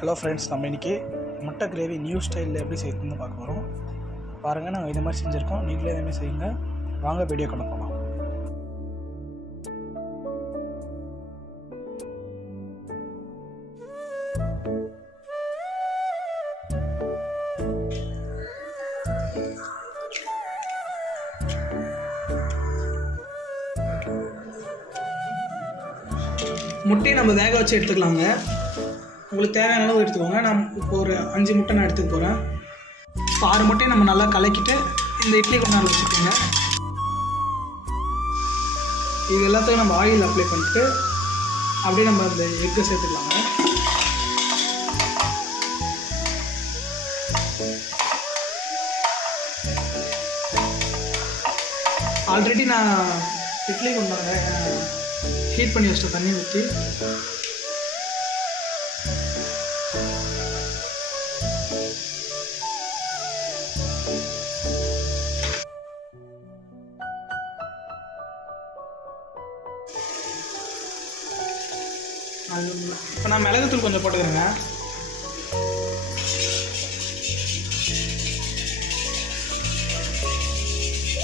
Hello friends நம்ம இன்றைக்கி முட்டை கிரேவி நியூ ஸ்டைலில் எப்படி செய்யணும்னு பார்க்க போகிறோம் பாருங்கள் நாங்கள் இந்த மாதிரி செஞ்சுருக்கோம். நீங்களே இதே மாதிரி செய்யுங்க. வாங்க வீடியோ கொண்டு போகலாம் முட்டையை நம்ம வேக வச்சு எடுத்துக்கலாங்க உங்களுக்கு தேவையான அளவு எடுத்துக்கோங்க. நான் இப்போ ஒரு அஞ்சு முட்டை நான் எடுத்துக்க போகிறேன் இப்போ ஆறு முட்டையும் நம்ம நல்லா கலக்கிட்டு இந்த இட்லி கொண்டாந்து வச்சுக்கோங்க. இது எல்லாத்தையும் நம்ம ஆயில் அப்ளை பண்ணிட்டு அப்படியே நம்ம அந்த எக்கை சேர்த்துக்கலாங்க. ஆல்ரெடி நான் இட்லி கொண்டாங்க ஹீட் பண்ணி வச்சிட்டேன் தண்ணி ஊற்றி இப்போ நான் மிளகுத்தூள் கொஞ்சம் போட்டுக்கிறேங்க.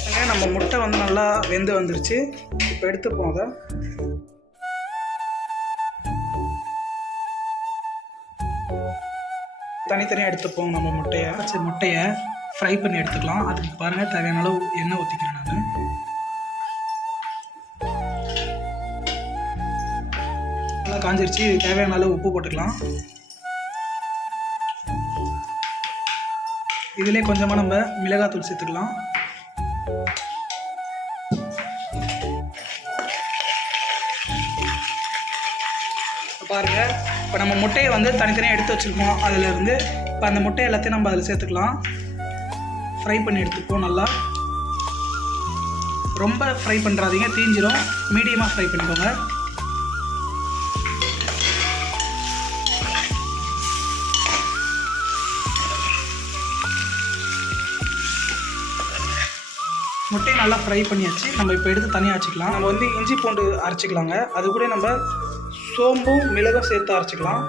ஏங்க, நம்ம முட்டை வந்து நல்லா வெந்து வந்துருச்சு. இப்போ எடுத்துப்போம் அதை. தனித்தனியாக எடுத்துப்போம் நம்ம முட்டையை. சரி முட்டையை ஃப்ரை பண்ணி எடுத்துக்கலாம். அதுக்கு பாருங்கள் தேவையான அளவு எண்ணெய் ஊற்றிக்கிறேன் நான். நல்லா காஞ்சிருச்சு. தேவையான அளவு உப்பு போட்டுக்கலாம். இதிலே கொஞ்சமாக நம்ம மிளகாத்தூள் சேர்த்துக்கலாம். பாருங்கள் பாருங்க. இப்போ நம்ம முட்டையை வந்து தனித்தனியாக எடுத்து வச்சுருக்கோம். அதிலிருந்து இப்போ அந்த முட்டை எல்லாத்தையும் நம்ம அதில் சேர்த்துக்கலாம். ஃப்ரை பண்ணி எடுத்துப்போம் நல்லா. ரொம்ப ஃப்ரை பண்ணுறாதீங்க தீஞ்சிரும். மீடியமாக ஃப்ரை பண்ணிக்கோங்க. முட்டையை நல்லா ஃப்ரை பண்ணியாச்சு. நம்ம இப்போ எடுத்து தனியாக அரைச்சிக்கலாம். நம்ம வந்து இஞ்சி பூண்டு அரைச்சிக்கலாங்க. அது கூட நம்ம சோம்பும் மிளகும் சேர்த்து அரைச்சிக்கலாம்.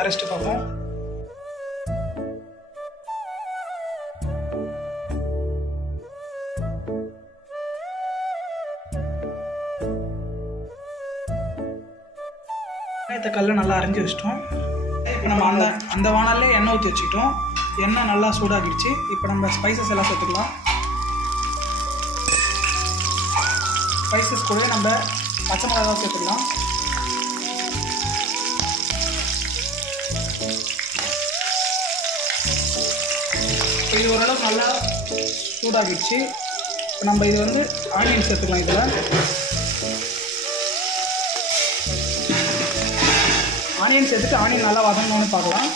அரைச்சிட்டு பார்ப்போம். வெங்காயத்தை கல்ல நல்லா அரைஞ்சி வச்சிட்டோம். இப்போ நம்ம அந்த அந்த வானல்லே எண்ணெய் ஊற்றி வச்சுக்கிட்டோம். எண்ணெய் நல்லா சூடாகிடுச்சு. இப்போ நம்ம ஸ்பைசஸ் எல்லாம் சேர்த்துக்கலாம். ஸ்பைசஸ் கூட நம்ம பச்சை மிளகா சேர்த்துக்கலாம். இப்போ இது ஓரளவுக்கு நல்லா சூடாகிடுச்சு. இப்போ நம்ம இது வந்து ஆனியன் சேர்த்துக்கலாம் இதில். ஆனியன் சேர்த்துட்டு ஆனியன் நல்லா வதங்கணும்னு பார்க்கலாம்.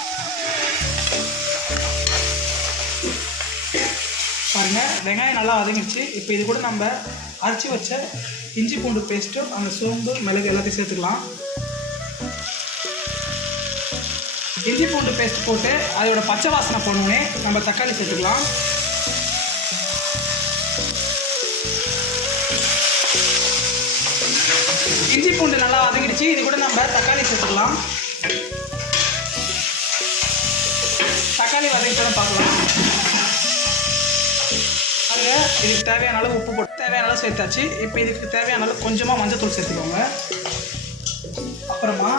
பாருங்க வெங்காயம் நல்லா வதங்கிடுச்சு. இப்போ இது கூட நம்ம அரைச்சி வச்ச இஞ்சி பூண்டு பேஸ்ட்டும் அந்த சோம்பு மிளகு எல்லாத்தையும் சேர்த்துக்கலாம். இஞ்சி பூண்டு பேஸ்ட் போட்டு அதோட பச்சை வாசனை போனோடனே நம்ம தக்காளி சேர்த்துக்கலாம். இஞ்சி பூண்டு நல்லா வதங்கிடுச்சு இது கூட நம்ம தக்காளி சேர்த்துக்கலாம். தக்காளி வதக்கிட்டு பார்க்கலாம். பாருங்க இதுக்கு தேவையான அளவு உப்பு போட்டு தேவையான அளவு சேர்த்தாச்சு. இப்போ இதுக்கு தேவையான அளவு கொஞ்சமாக மஞ்சத்தூள் சேர்த்துக்கோங்க. அப்புறமா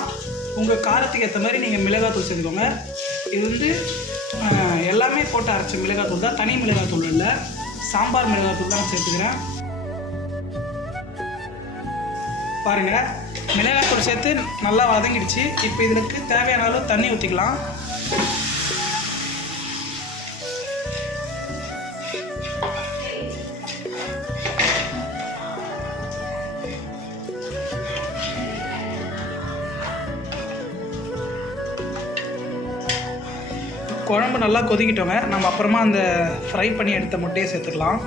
உங்கள் காரத்துக்கு ஏற்ற மாதிரி நீங்கள் மிளகாத்தூள் சேர்த்துக்கோங்க. இது வந்து எல்லாமே போட்டு அரைச்ச மிளகாத்தூள் தான். தனி மிளகாத்தூள் இல்லை. சாம்பார் மிளகாத்தூள் தான் சேர்த்துக்கிறேன். பாருங்கள் மிளகாத்தூள் சேர்த்து நல்லா வதங்கிடுச்சு. இப்போ இதுக்கு தேவையான அளவு தண்ணி ஊற்றிக்கலாம் குழம்பு நல்லா கொதிக்கிட்டோங்க. நம்ம அப்புறமா அந்த ஃப்ரை பண்ணி எடுத்த முட்டையை சேர்த்துக்கலாம்.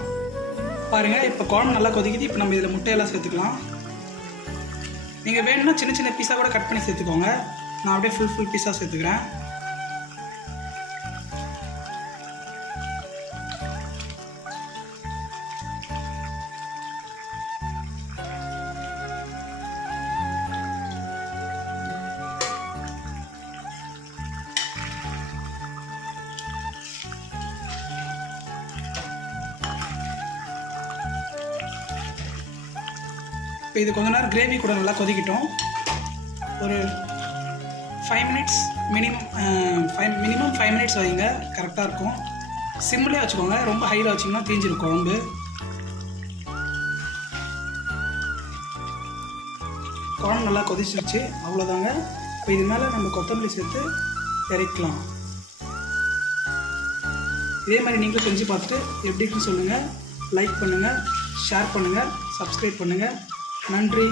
பாருங்கள் இப்போ குழம்பு நல்லா கொதிக்குது. இப்போ நம்ம இதில் முட்டையெல்லாம் சேர்த்துக்கலாம். நீங்கள் வேணும்னா சின்ன சின்ன பீஸாக கூட கட் பண்ணி சேர்த்துக்கோங்க. நான் அப்படியே ஃபுல் ஃபுல் பீஸாக சேர்த்துக்கிறேன். இப்போ இது கொஞ்ச நேரம் கிரேவி கூட நல்லா கொதிக்கிட்டோம். ஒரு five minutes minimum five minimum five minutes வைங்க. கரெக்டாக இருக்கும். சிம்லேயே வச்சுக்கோங்க. ரொம்ப ஹையில் வச்சிங்கன்னா தீஞ்சிரும் குழம்பு. குழம்பு நல்லா கொதிச்சிருச்சு. அவ்வளோதாங்க இப்போ இது மேலே நம்ம கொத்தமல்லி சேர்த்து இறக்கலாம். இதே மாதிரி நீங்களும் செஞ்சு பார்த்துட்டு எப்படி இருக்குன்னு சொல்லுங்கள் லைக் பண்ணுங்கள் ஷேர் பண்ணுங்கள் சப்ஸ்கிரைப் பண்ணுங்கள் நன்றி.